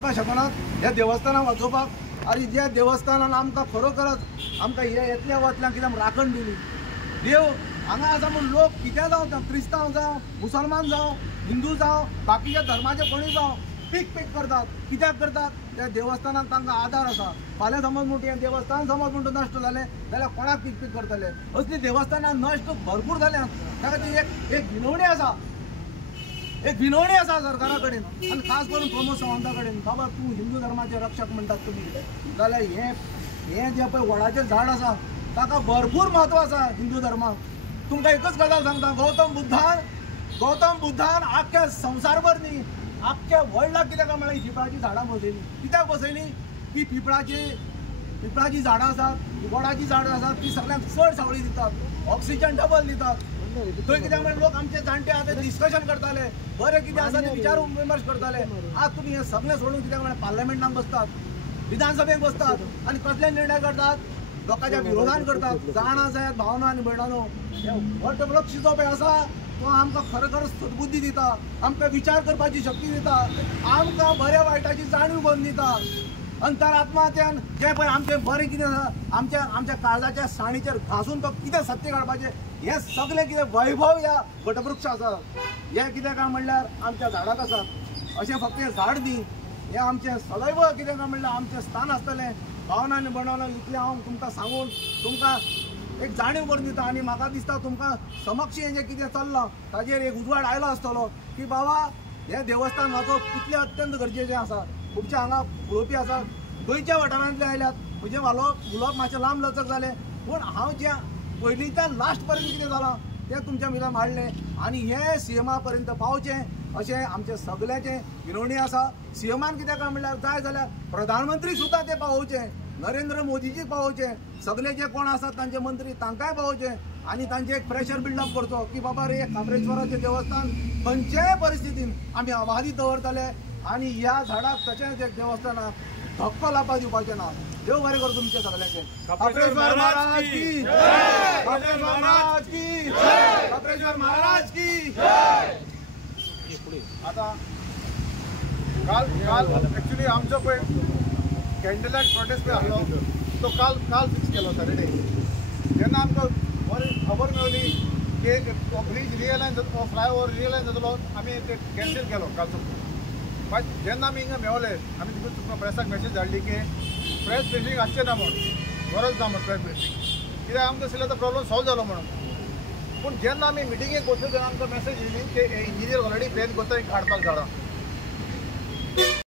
शकनात ह्या देवस्थानाक वचोवपाक आनी ज्या देवस्थानान आमकां खरोखरच आमकां येतल्या वतल्यान कितें राखण दिली। देव हांगा आसा म्हूण लोक कितें जावं, क्रिस्तांव जावं, मुसलमान जावं, हिंदू जावं, बाकीच्या धर्माचे कोणी जावं पीक करतात। कित्याक करतात? त्या देवस्थानाक तांकां आधार आसा। फाल्यां समज म्हणटा हें देवस्थान समज म्हणटा नश्ट जालें जाल्यार कोणाक पीक करतले? असली देवस्थानां नश्ट भरपूर जाल्यात। ताका ती एक विनवणी आसा, एक विनवणी आसा सरकारा कडेन आनी खास करून प्रमोद सावंता कडेन। बाबा तूं हिंदू धर्माचे रक्षक म्हणटात तुमी, जाल्यार हें जें पळय वडाचें झाड आसा ताका भरपूर म्हत्व आसा हिंदू धर्माक। तुमकां एकच गजाल सांगता, गौतम बुद्धान आख्ख्या संवसारभर न्ही आख्ख्या वर्ल्डाक कित्याक काय म्हळ्यार पिंपळाची झाडां बसयली। कित्याक बसयली? की पिंपळाची झाडां आसात, वडाची झाडां आसात, ती सगळ्यांक चड सावळी दितात, ऑक्सिजन डबल दितात। थंय कित्याक म्हळ्यार लोक आमचे जाणटे आहा ते डिस्कशन करताले, बरें कितें आसा ते विचार विमर्श करताले। आज तुमी हें सगळें सोडून कित्याक म्हळ्यार पार्लमेंटान बसतात, विधानसभेक बसतात आनी कसले निर्णय करतात? लोकांच्या विरोधान करतात। जाणा जायत भावना आनी भयणानो, वटवृक्ष जो पळय आसा तो आमकां खरोखरच सद्बुद्धी दिता, आमकां विचार करपाची शक्ती दिता, आमकां बऱ्या वायटाची जाणीव करून दिता। अंतरात्म्यान जे पळय आमचें बरें कितें आसा, आमच्या काळजाच्या साणीचेर घासून तो कितें सत्य काडपाचें हें सगळें कितें वैभव ह्या वटवृक्ष आसा। हें कितें काय म्हणल्यार आमच्या झाडाक आसा। अशें फक्त हें झाड न्ही, हें आमचें सदैव कितें काय म्हणल्यार आमचें स्थान आसतलें। भावना आनी भयणानो, इतलें हांव तुमकां सांगून तुमकां एक जाणीव करून दिता आनी म्हाका दिसता तुमकां समक्ष हें जें कितें चल्लां ताजेर एक उजवाड आयलो आसतलो की बाबा हें देवस्थान वचप कितलें अत्यंत गरजेचें आसा। खुबशे हांगा पळोवपी आसात, गोंयच्या वाठारांतले आयल्यात, म्हजें उलोवप मातशें लांब लचक जालें, पूण हांव जें पयलींच्यान लास्ट पर्यंत कितें जालां तें तुमच्या भितर मांडलें आनी हें सीएमा पर्यंत पावचें अशें आमचें सगळ्यांचें विनवणी आसा। सीएमान कितें काय म्हणल्यार जाय जाल्यार प्रधानमंत्री सुद्दां तें पावोवचें, नरेंद्र मोदीजीक पावोवचें, सगळे जे कोण आसात तांचे मंत्री तांकांय पावोवचें आनी तांचें एक प्रेशर बिल्डअप करचो की बाबा रे काब्रेश्वराचें देवस्थान खंयचेय परिस्थितीन आमी अबाधित दवरतले आनी ह्या झाडाक तशेंच एक देवस्थानाक धक्को लावपाक दिवपाचें ना। देव बरें कर तुमचे सगळ्यांचे। काब्रेश्वर महाराज की जय, काब्रेश्वर महाराज की जय, काब्रेश्वर महाराज की जय। आता काल ॲक्च्युली आमचो पळय कॅन्डल लायट प्रोटेस्ट पळय आसलो तो काल फिक्स केलो सॅटर्डे। जेन्ना आमकां खबर मेळ्ळी की ब्रीज रियलायन जाता, फ्लायओवर रियलायन जातलो, आमी ते कॅन्सल केलो कालचो। बट जेन्ना आमी हिंगा मेवले आमी तितून तुमकां प्रेसाक मॅसेज धाडली की प्रेस ब्रिफींग आसचें ना म्हूण, गरज ना म्हूण प्रेस ब्रिफींग, कित्याक आमकां दिसलें तो प्रॉब्लम सॉल्व जालो म्हणून। पूण जेन्ना आमी मिटिंगेक वचून तेन्ना आमकां मॅसेज येयली की इंजिनियर ऑलरेडी प्लॅन करता हाडपाक झाडां।